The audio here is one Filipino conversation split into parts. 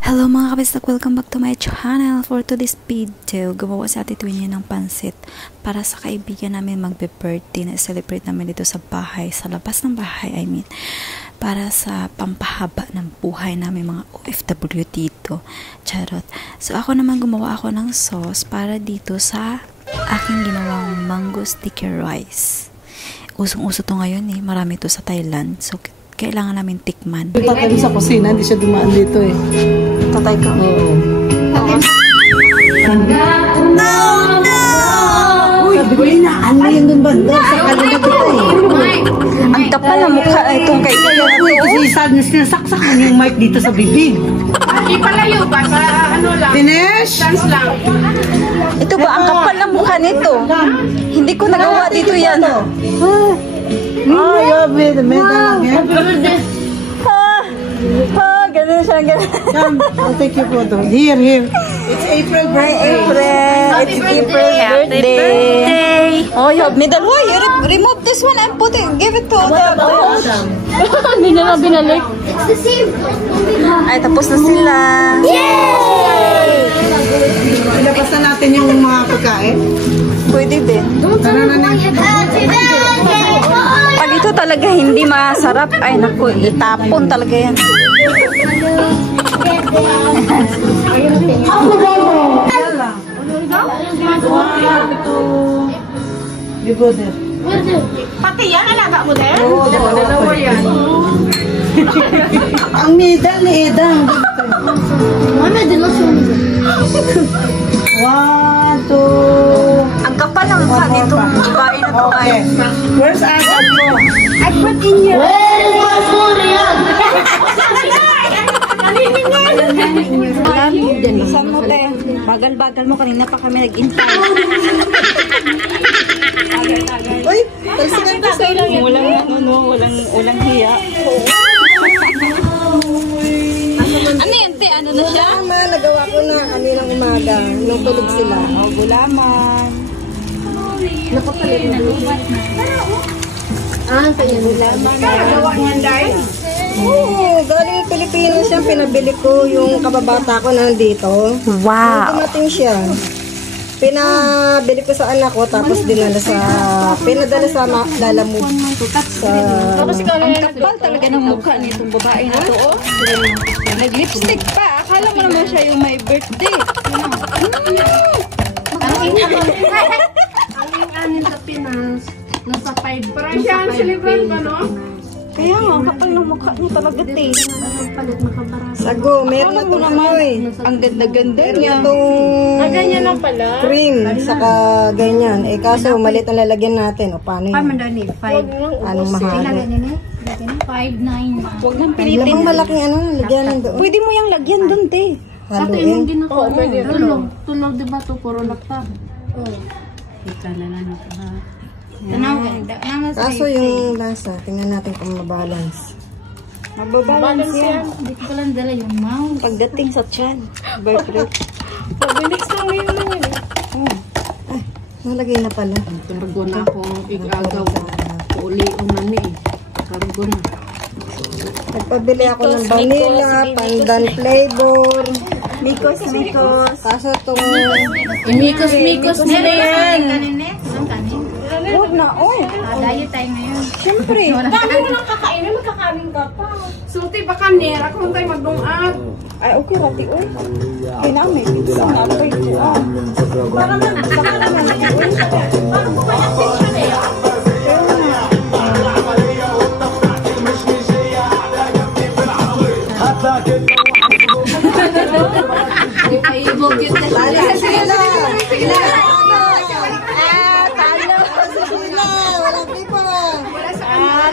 Hello mga kabistak, welcome back to my channel. For today's video, gumawa si Ate Twinnie ng pansit para sa kaibigan namin magbe-birthday na celebrate namin dito sa bahay, sa labas ng bahay para sa pampahaba ng buhay namin mga OFW dito. Charot. So ako naman gumawa ako ng sauce para dito sa aking ginawang mango sticky rice. Usong-uso to ngayon marami to sa Thailand. So kailangan namin tikman. Tatay sa kusina, hindi siya dumaan dito Tatay ka? Oo. Sabi ko na, ano yun dun banda? Sa kalina dito Ang kapal na mukha itong kaibigan natin. Kasi sinasaksak mo yung mic dito sa bibig. Hindi palayo ba? Sa ano lang? Dinesh! Dance lang. Ito ba ang kapal na mukha nito? Hindi ko nagawa dito yan. Yabi, the medal again. Ganun siya, ganun. Come, I'll take your photo. Here. It's April birthday. It's April's birthday. Oh, you have medal. Why? You remove this one and put it. Give it to the boss. Hindi na lang binalik. Ay, tapos na sila. Yay! Ilabas na natin yung mga pagkain. Pwede din. Tara na. Pag ito talaga hindi masarap, ay naku, itapon talaga yan. You go there. Pati yan, alaga mo din? Oo, Dalawa yan. Ang medal ni Edang. Mama, din mo sumunod. 1, 2. Ang kapal ng mukha nitong babae na to. Okay. Where's agad mo? I put in your... Saan mo te? Bagal-bagal mo. Kanina pa kami nag-intay. Uy, talsikan ko sa ilang. Walang hiya. Ano yan te? Ano na siya? Tama, nagawa ko na kaninang umaga. Nung tulog sila. Gulaman. Nakapalit na. Kaya gulaman. Nagawa niyan dahil? Oo, galing Pilipinas siya. Pinabili ko yung kababata ko nandito. Wow. Dumating siya. Pinabili ko sa anak ko, tapos pinadala sa Lalamove. Ang kapal talaga ng mukha nitong babae na to, oh. Nag-lipstick pa. Akala mo naman siya yung may birthday. Ang anin sa Pinas, nasa 5. Parang siya ang celebrant ba, no? Kaya nga, ang kapal ng mukha niya talaga, te. Sago, meron na itong Ang ganda-ganda niya. itong Ganyan lang pala. cream, saka ganyan. Kaso malit ang lalagyan natin. O paano yun? Anong mahal? 5.9. Huwag nang Lamang pilitin. malaking lagyan doon. Pwede mo yung lagyan dun, te. Haluin. Tulog diba ito? Puro lakta. Kaso yung lasa, tingnan natin kung mabalance. Magbabalance yan. Hindi ko lang dala yung mouse. Pagdating sa tiyan. Birthday. Pag-mix lang ngayon lang yun. Ay, nalagay na pala. Kargo na ako igagaw. Uli umani. Kargo na. Nagpabili ako ng vanilla, pandan flavor. Mikos. Kaso itong Mikos na yan. Huwag na, oy. Dayo tayo ngayon. Siyempre. Dami mo lang kakainin, magkakanin ka pa. Sulti ba kanir? Ako man tayo magdungat. Ay, okay, rati, oy. Kinamit. Isang napoy ko. Para man, saka naman. Para po kaya picture eh. sige na.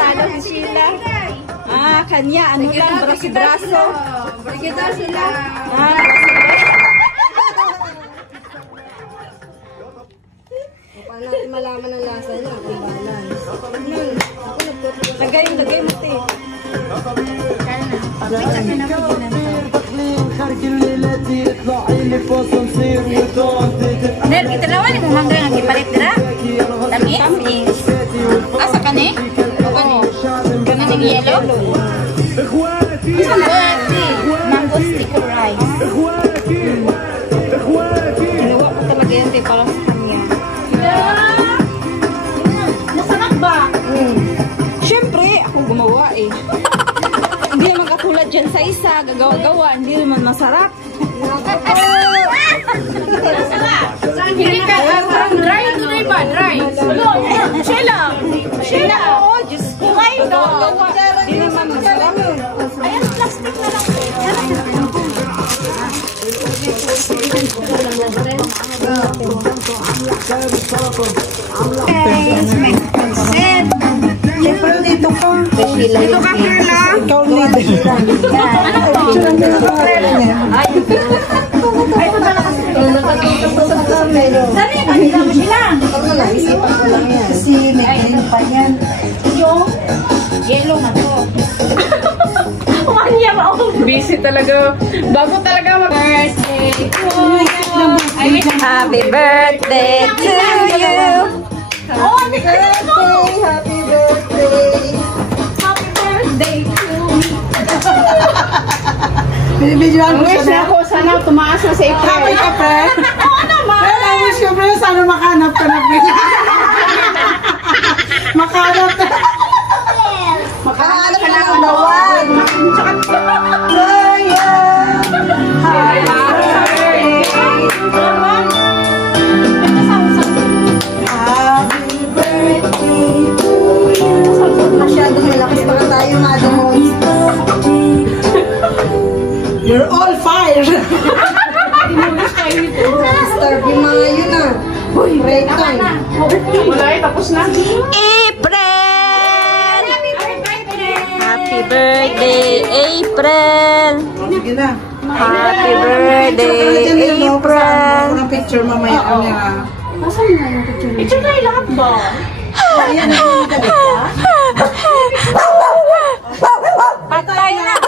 Talo si Sheila. Kanya, ano lang, braso-braso. Braso lang. Paano natin malaman ang lasa niya kung balance? Lagay mo, te. Ner, kita naman yung mangga nga kipalit dira. Tamis. Asa ka ni? Kanin yung yellow? Mango sticky rice. hindi naman masarap. Hindi ka, dry to dry ba? Dry. Sheila! Sheila! Oo, Diyos ko. Kumain ka. Hindi naman masarap. Ayan, plastic na lang. Siyempre, dito ka. Dito ka, Perla. Ikaw leader. Ano to? Ay, ito talaga kasi. Saan yung kanila mo sila? Ano na, isipan ko lang yan. Kasi may green pa yan. Yung yellow na to. Kanya ba ako? Busy talaga. Bago talaga mag-birthday to you. Happy birthday to you. Oh, happy birthday! Happy birthday! Happy birthday to me. Binibidyoan mo Wish siya na ako, sana tumaas na sa April. Happy ka, pre? Oo naman. Well, I wish you, pre, sana makahanap ka na, pre. Makahanap ka. Makahanap ka na ng nawan. Ryan! Happy birthday! Happy birthday to you! Masyadong malakas pa tayo, Madam Moise. You're all fired! Disturb yung mga yun ah. Break time. Wala eh, tapos na. April! Happy birthday, April! Sige na. Happy birthday, April! Mga picture mamaya kami ha. Picture tayo lahat ba? Ayan, Patay na!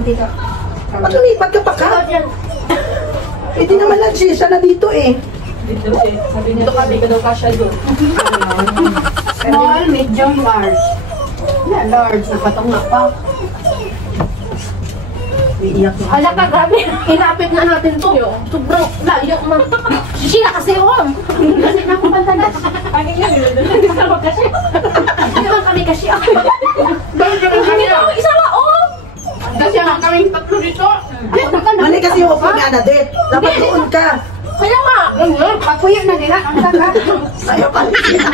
mantika. Ba't lumipat ka pa ka? Hindi naman lang siya na dito eh. Dito eh. Sabi niya, dito ka daw kasya doon. Small, medium, large. Large, napatong na pa. Iiyak na. Ala ka, grabe. Hinapit na natin to. Sobrang layo. Siya kasi, Kasi na akong pantanas. Ano nga, hindi naman kami kasi. Hindi naman isa nga, Kasi nga kaming tatlo dito. Mali kasi yung upo nga na, Det. Dapat doon ka. Kaya nga, pakuya na nila. Ang taga. Ayaw pa rin siya.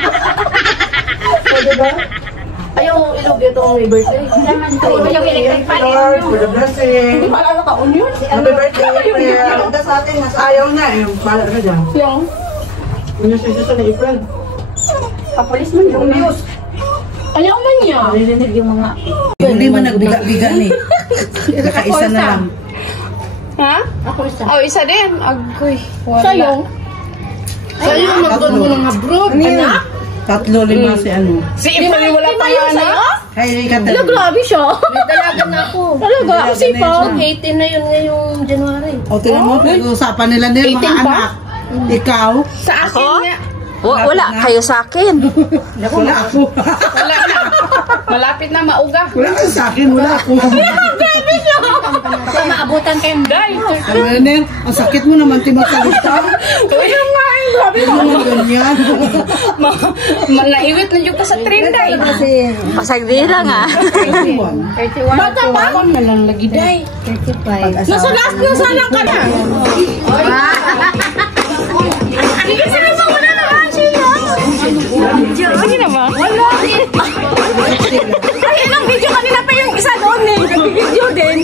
So, diba? Ayaw ilog itong may birthday. Ayaw electric fan. Lord, for the blessing. Hindi pala nakaon yun. Happy birthday, April. Punta sa atin, ayaw na eh. Pala ka dyan. Yung Ano siya sa na April? kapolis man yung news. Ayaw man niya. Narinig yung mga... Hindi mo nagbiga-biga ni. Nakaisa na lang. Ha? Ako isa. Oh, isa din. Agoy. Sayong. Sayong nagdoon mo ng abroad. Anak? 3, 5 si ano. Si April wala pa yan na? Kaya ka Wala, grabe siya. May dalaga na ako. Talaga, ako sipag. 18 na yun ngayong January. O, tingnan mo, pinag-uusapan nila nila, mga 18 pa? anak. Ikaw? Sa akin nga. Wala kayo sa akin. Wala ako. Wala na. Malapit na mauga. Wala ka sa akin, wala ako. Baka maabutan kayo. Day. Ano, ang sakit mo naman, timagsalita. Kaya nga, grabe Ano naman ganyan? Naiwit na yung ka sa train, Day. Pasagdi lang ah. 31. Bata pa? Nalang lagi day. 35. Nasa last na salang ka na. Sige, sila ba? Wala naman siya. Sige na ba? Wala. Ay, ilang video kanina pa yung isa doon eh. Nag-video din.